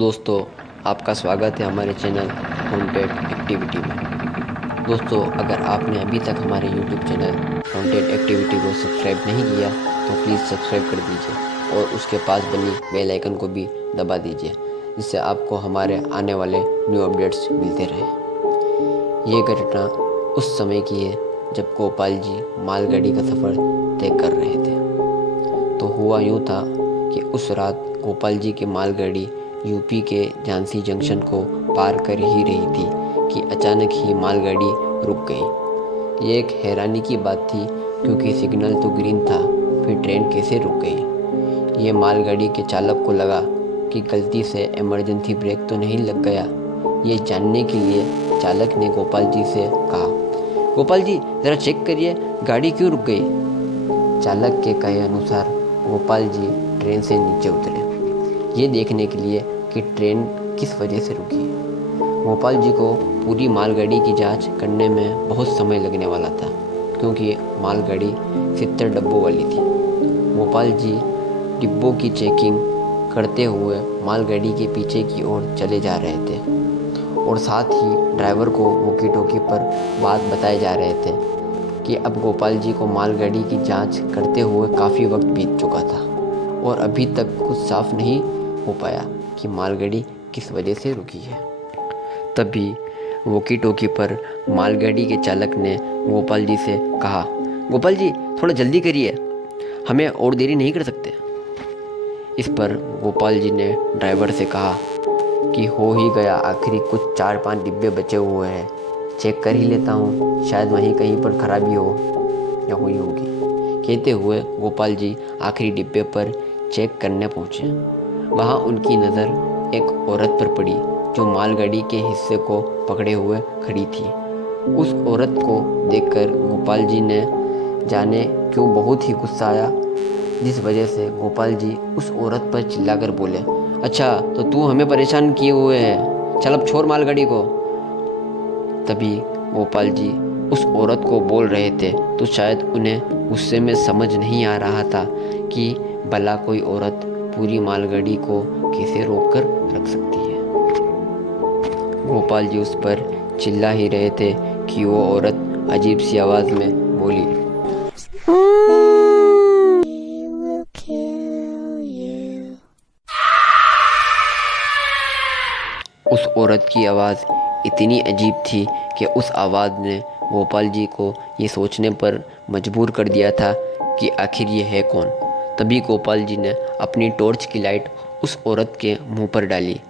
दोस्तों, आपका स्वागत है हमारे चैनल हॉन्टेड एक्टिविटी में। दोस्तों, अगर आपने अभी तक हमारे YouTube चैनल हॉन्टेड एक्टिविटी को सब्सक्राइब नहीं किया तो प्लीज़ सब्सक्राइब कर दीजिए और उसके पास बनी बेल आइकन को भी दबा दीजिए, जिससे आपको हमारे आने वाले न्यू अपडेट्स मिलते रहे। ये घटना उस समय की है जब गोपाल जी मालगाड़ी का सफ़र तय कर रहे थे। तो हुआ यूँ था कि उस रात गोपाल जी की मालगाड़ी यूपी के झांसी जंक्शन को पार कर ही रही थी कि अचानक ही मालगाड़ी रुक गई। ये एक हैरानी की बात थी, क्योंकि सिग्नल तो ग्रीन था, फिर ट्रेन कैसे रुक गई। ये मालगाड़ी के चालक को लगा कि गलती से इमरजेंसी ब्रेक तो नहीं लग गया। ये जानने के लिए चालक ने गोपाल जी से कहा, गोपाल जी ज़रा चेक करिए, गाड़ी क्यों रुक गई। चालक के कहे अनुसार गोपाल जी ट्रेन से नीचे उतरे, ये देखने के लिए कि ट्रेन किस वजह से रुकी। गोपाल जी को पूरी मालगाड़ी की जांच करने में बहुत समय लगने वाला था, क्योंकि मालगाड़ी 70 डब्बों वाली थी। गोपाल जी डिब्बों की चेकिंग करते हुए मालगाड़ी के पीछे की ओर चले जा रहे थे और साथ ही ड्राइवर को वॉकी टॉकी पर बात बताए जा रहे थे कि अब गोपाल जी को मालगाड़ी की जांच करते हुए काफ़ी वक्त बीत चुका था और अभी तक कुछ साफ नहीं हो पाया कि मालगाड़ी किस वजह से रुकी है। तभी वॉकी टॉकी पर मालगाड़ी के चालक ने गोपाल जी से कहा, गोपाल जी थोड़ा जल्दी करिए, हमें और देरी नहीं कर सकते। इस पर गोपाल जी ने ड्राइवर से कहा कि हो ही गया, आखिरी कुछ 4-5 डिब्बे बचे हुए हैं, चेक कर ही लेता हूँ, शायद वहीं कहीं पर खराबी हो या हुई होगी। कहते हुए गोपाल जी आखिरी डिब्बे पर चेक करने पहुँचे। वहाँ उनकी नज़र एक औरत पर पड़ी जो मालगाड़ी के हिस्से को पकड़े हुए खड़ी थी। उस औरत को देखकर गोपाल जी ने जाने क्यों बहुत ही गुस्सा आया, जिस वजह से गोपाल जी उस औरत पर चिल्लाकर बोले, अच्छा तो तू हमें परेशान किए हुए है, चल अब छोड़ मालगाड़ी को। तभी गोपाल जी उस औरत को बोल रहे थे तो शायद उन्हें गुस्से में समझ नहीं आ रहा था कि भला कोई औरत पूरी मालगाड़ी को कैसे रोक कर रख सकती है। गोपाल जी उस पर चिल्ला ही रहे थे कि वो औरत अजीब सी आवाज़ में बोली, will kill you. उस औरत की आवाज़ इतनी अजीब थी कि उस आवाज़ ने गोपाल जी को ये सोचने पर मजबूर कर दिया था कि आखिर ये है कौन। तभी गोपाल जी ने अपनी टॉर्च की लाइट उस औरत के मुंह पर डाली,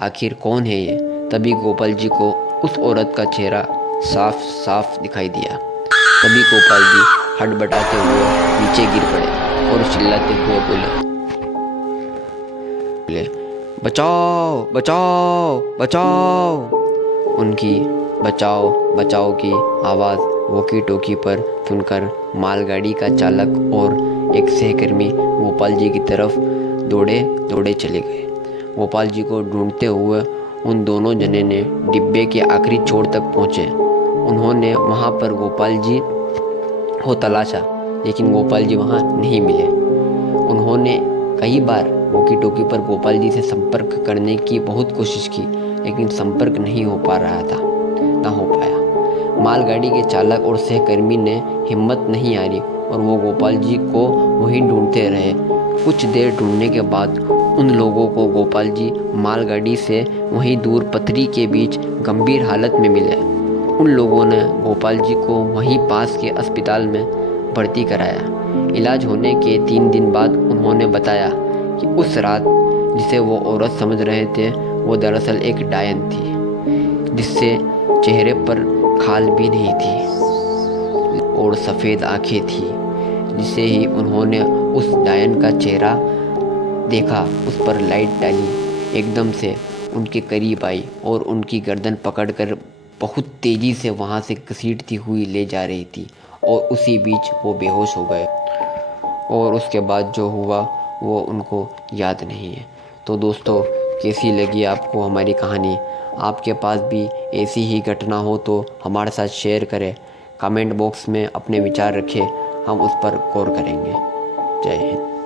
आखिर कौन है ये। तभी गोपाल जी को उस औरत का चेहरा साफ साफ दिखाई दिया। तभी गोपाल जी हड़बड़ाते हुए नीचे गिर पड़े और चिल्लाते हुए बोले, बचाओ बचाओ बचाओ। उनकी बचाओ बचाओ की आवाज़ वॉकी टॉकी पर सुनकर मालगाड़ी का चालक और एक सहकर्मी गोपाल जी की तरफ दौड़े दौड़े चले गए। गोपाल जी को ढूंढते हुए उन दोनों जने ने डिब्बे के आखिरी छोर तक पहुँचे। उन्होंने वहाँ पर गोपाल जी को तलाशा, लेकिन गोपाल जी वहाँ नहीं मिले। उन्होंने कई बार वॉकी टॉकी पर गोपाल जी से संपर्क करने की बहुत कोशिश की, लेकिन संपर्क नहीं हो पा रहा था, ना हो पाया। मालगाड़ी के चालक और सहकर्मी ने हिम्मत नहीं हारी और वो गोपाल जी को वहीं ढूंढते रहे। कुछ देर ढूंढने के बाद उन लोगों को गोपाल जी मालगाड़ी से वहीं दूर पथरी के बीच गंभीर हालत में मिले। उन लोगों ने गोपाल जी को वहीं पास के अस्पताल में भर्ती कराया। इलाज होने के 3 दिन बाद उन्होंने बताया कि उस रात जिसे वो औरत समझ रहे थे वो दरअसल एक डायन थी, जिससे चेहरे पर खाल भी नहीं थी और सफ़ेद आंखें थी। जिसे ही उन्होंने उस डायन का चेहरा देखा, उस पर लाइट डाली, एकदम से उनके करीब आई और उनकी गर्दन पकड़कर बहुत तेज़ी से वहाँ से घसीटती हुई ले जा रही थी और उसी बीच वो बेहोश हो गए और उसके बाद जो हुआ वो उनको याद नहीं है। तो दोस्तों, कैसी लगी आपको हमारी कहानी? आपके पास भी ऐसी ही घटना हो तो हमारे साथ शेयर करें, कमेंट बॉक्स में अपने विचार रखें, हम उस पर गौर करेंगे। जय हिंद।